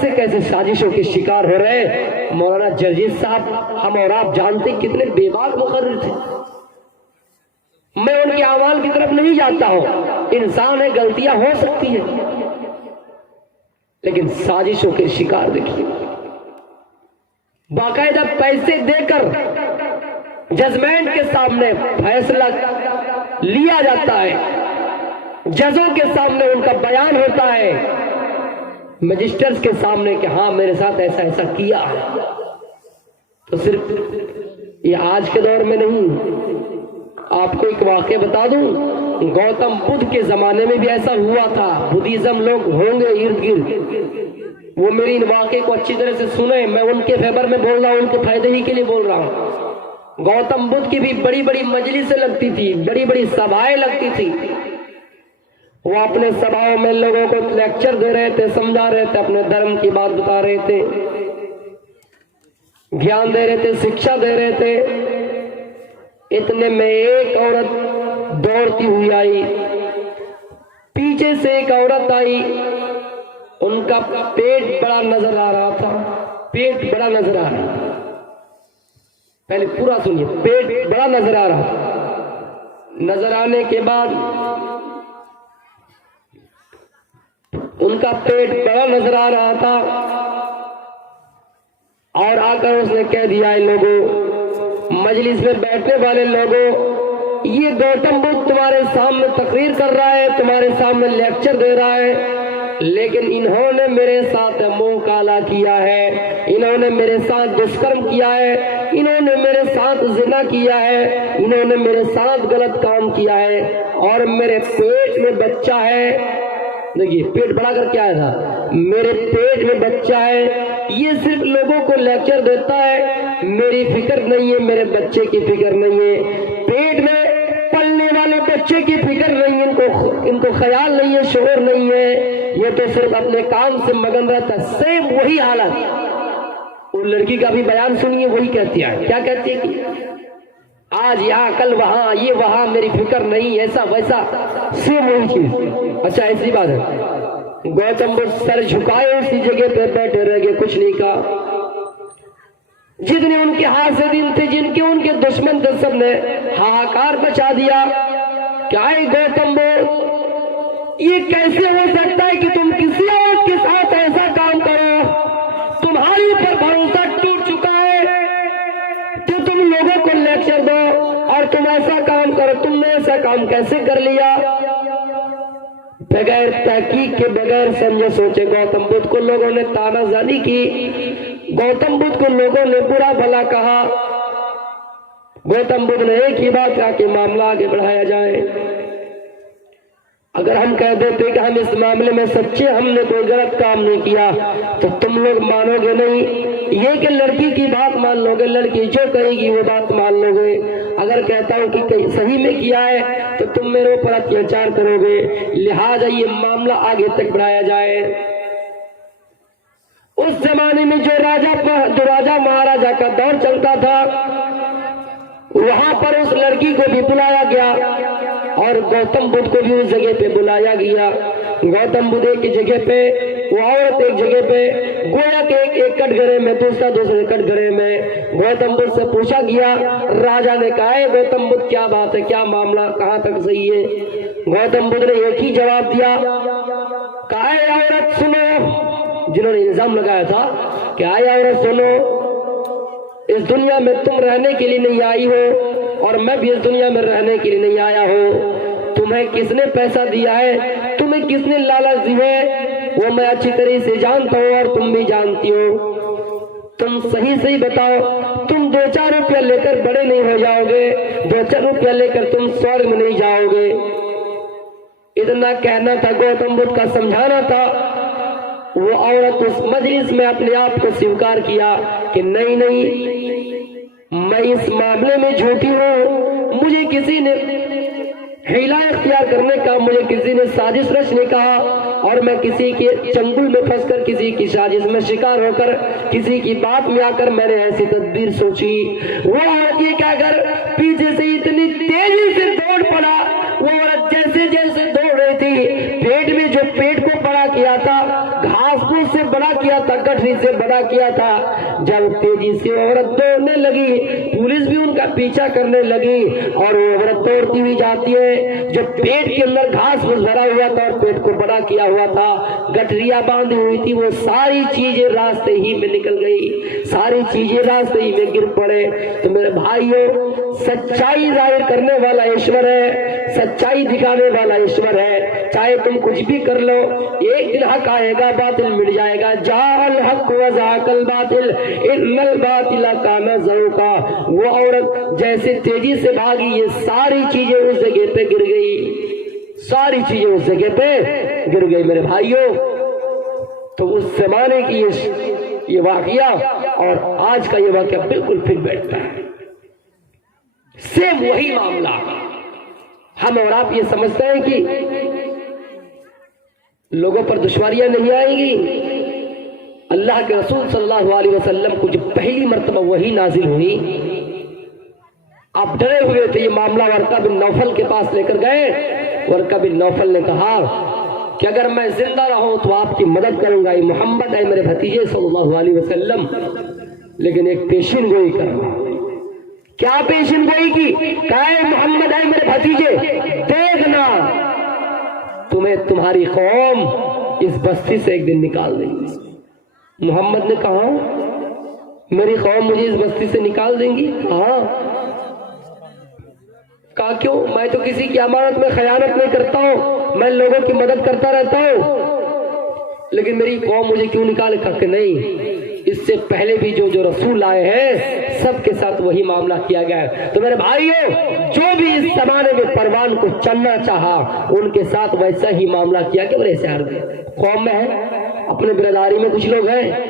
कैसे कैसे साजिशों के शिकार हो रहे हैं। मौलाना जर्जीस साहब, हम और आप जानते कितने बेबाक मुकर्रिर थे। मैं उनके अमाल की तरफ नहीं जाता हूं, इंसान है, गलतियां हो सकती है, लेकिन साजिशों के शिकार देखिए, बाकायदा पैसे देकर जजमेंट के सामने फैसला लिया जाता है, जजों के सामने उनका बयान होता है, मजिस्ट्रेट्स के सामने कि हाँ मेरे साथ ऐसा ऐसा किया है। तो सिर्फ ये आज के दौर में नहीं, आपको एक वाकया बता दूं, गौतम बुद्ध के जमाने में भी ऐसा हुआ था। बुद्धिज्म लोग होंगे इर्द गिर्द, वो मेरी इन वाकये को अच्छी तरह से सुने, मैं उनके फेवर में बोल रहा हूं, उनके फायदे ही के लिए बोल रहा हूं। गौतम बुद्ध की भी बड़ी बड़ी मजलिसें लगती थी, बड़ी बड़ी सभाएं लगती थी। वो अपने सभाओं में लोगों को लेक्चर दे रहे थे, समझा रहे थे, अपने धर्म की बात बता रहे थे, ज्ञान दे रहे थे, शिक्षा दे रहे थे। इतने में एक औरत दौड़ती हुई आई, पीछे से एक औरत आई, उनका पेट बड़ा नजर आ रहा था, पेट बड़ा नजर आ रहा था। पहले पूरा सुनिए, पेट बड़ा नजर आ रहा था। नजर आने के बाद उनका पेट बड़ा नजर आ रहा था और आकर उसने कह दिया, लोगों, मजलिस में बैठने वाले लोगों, ये गौतम बुद्ध तुम्हारे सामने तकरीर कर रहा है, तुम्हारे सामने लेक्चर दे रहा है, लेकिन इन्होंने मेरे साथ मुंह काला किया है, इन्होंने मेरे साथ दुष्कर्म किया है, इन्होंने मेरे साथ जिना किया है, इन्होंने मेरे साथ गलत काम किया है और मेरे पेट में बच्चा है। देखिए, पेट बड़ा कर क्या आया था, मेरे पेट में बच्चा है। ये सिर्फ लोगों को लेक्चर देता है, मेरी फिक्र नहीं है, मेरे बच्चे की फिक्र नहीं है, पेट में पलने वाले बच्चे की फिक्र नहीं है, इनको ख्याल नहीं है, शोर नहीं है, ये तो सिर्फ अपने काम से मगन रहता है। सेम वही हालत, वो लड़की का भी बयान सुनिए, वही कहती है, क्या कहती है कि आज यहाँ कल वहां, ये वहां, मेरी फिक्र नहीं, ऐसा वैसा, सेम वही चीज। अच्छा, ऐसी बात है, गौतम बुद्ध सर झुकाए उसी जगह पे बैठे रह गए, कुछ नहीं कहा। जितने उनके हासिदीन थे, जिनके उनके दुश्मन थे, सबने हाहाकार मचा दिया। क्या है गौतम बुद्ध, ये कैसे हो सकता है कि तुम किसी और के साथ ऐसा काम करो, तुम्हारे ऊपर भरोसा टूट चुका है, तो तुम लोगों को लेक्चर दो और तुम ऐसा काम करो, तुमने ऐसा काम कैसे कर लिया? बगैर तहकीक के, बगैर समझे सोचे गौतम बुद्ध को लोगों ने तानाजानी की, गौतम बुद्ध को लोगों ने बुरा भला कहा। गौतम बुद्ध ने एक ही बात कहा कि मामला आगे बढ़ाया जाए। अगर हम कह देते कि हम इस मामले में सच्चे, हमने कोई गलत काम नहीं किया, तो तुम लोग मानोगे नहीं। ये कि लड़की की बात मान लोगे, लड़की जो कहेगी वो बात मान लोगे। अगर कहता हूं कि सही में किया है तो तुम मेरे ऊपर अत्याचार करोगे, लिहाजा ये मामला आगे तक बढ़ाया जाए। उस जमाने में जो राजा महाराजा का दौर चलता था, वहां पर उस लड़की को भी बुलाया गया और गौतम बुद्ध को भी उस जगह पे बुलाया गया। गौतम बुद्ध एक जगह पे, वो औरत एक जगह पे, गोया के एक कटघरे में, दूसरा दूसरे कटघरे में। गौतम बुद्ध से पूछा गया, राजा ने कहा है गौतम बुद्ध क्या बात है, क्या मामला, कहाँ तक सही है? गौतम बुद्ध ने एक ही जवाब दिया, कहा है औरत सुनो, जिन्होंने इल्जाम लगाया था कि आए औरत सुनो, इस दुनिया में तुम रहने के लिए नहीं आई हो और मैं भी इस दुनिया में रहने के लिए नहीं आया हूँ। तुम्हें किसने पैसा दिया है, तुम्हें किसने लालच दी है, वो मैं अच्छी तरह से जानता हूँ और तुम भी जानती हो। तुम सही सही बताओ, तुम 2-4 रुपया लेकर बड़े नहीं हो जाओगे, 2-4 रुपया लेकर तुम स्वर्ग में नहीं जाओगे। इतना कहना था गौतम बुद्ध का, समझाना था। वो औरत उस मजलिस में अपने आप को स्वीकार किया कि नहीं नहीं, मैं इस मामले में झूठी हूँ, मुझे किसी ने हिला इख्तियार करने का, मुझे किसी ने साजिश रचने का, और मैं किसी के चंगुल में फंसकर, किसी की साजिश में शिकार होकर, किसी की बात में आकर मैंने ऐसी तदबीर सोची। वो औरत ये कहकर पीछे से इतनी तेजी से दौड़ पड़ा, वो औरत जैसे जैसे दौड़ रही थी, पेट में जो पेट को बड़ा किया था, घास फूस से बड़ा किया था, गठरी से बड़ा किया था। जब तेजी से औरत दौड़ने लगी, पुलिस भी उनका पीछा करने लगी और वो औरत दौड़ती हुई जाती है। जो पेट के अंदर घास फूस भरा हुआ था और पेट को बड़ा किया हुआ था, गठरिया बांधी हुई थी, वो सारी चीजें रास्ते ही में निकल गई, सारी चीजें रास्ते ही में गिर पड़े। तो मेरे भाइयों, सच्चाई जाहिर करने वाला ईश्वर है, सच्चाई दिखाने वाला ईश्वर है। चाहे तुम कुछ भी कर लो, एक दिन हक आएगा, बातिल मिट जाएगा। जाल हक व जाकल बातिल इन्नल बातिला काना ज़रूका। वो औरत जैसे तेजी से भागी, ये सारी चीजें उस जगह पे गिर गई, सारी चीजें उस जगह पे गिर गई। मेरे भाइयों, तो उस जमाने की ये वाकया और आज का ये वाकया बिल्कुल फिट बैठता है, सेम वही मामला। हम और आप ये समझते हैं कि लोगों पर दुश्वारियां नहीं आएंगी। अल्लाह के रसूल सल्लल्लाहु अलैहि वसल्लम को जब पहली मर्तबा वही नाजिल हुई, आप डरे हुए थे। ये मामला वर्का बिन नौफल के पास लेकर गए। वर्का बिन नौफल ने कहा कि अगर मैं जिंदा रहूं तो आपकी मदद करूंगा, ये मोहम्मद है मेरे भतीजे सल्लल्लाहु अलैहि वसल्लम। लेकिन एक पेशिन गोई कर। क्या पेशिन गोई की? कहे मोहम्मद है मेरे भतीजे, देखना तुम्हें तुम्हारी कौम इस बस्ती से एक दिन निकाल देंगी। मोहम्मद ने कहा, मेरी कौम मुझे इस बस्ती से निकाल देंगी? हाँ। कहा क्यों? मैं तो किसी की अमानत में खयानत नहीं करता हूं, मैं लोगों की मदद करता रहता हूं, लेकिन मेरी कौम मुझे क्यों निकाले? करके नहीं, इससे पहले भी जो रसूल आए हैं सबके साथ वही मामला किया गया है। तो मेरे भाइयों, जो भी इस जमाने में परवान को चलना चाहा, उनके साथ वैसा ही मामला किया कि वैसे हार गए। कौम में है, अपने बिरादरी में कुछ लोग हैं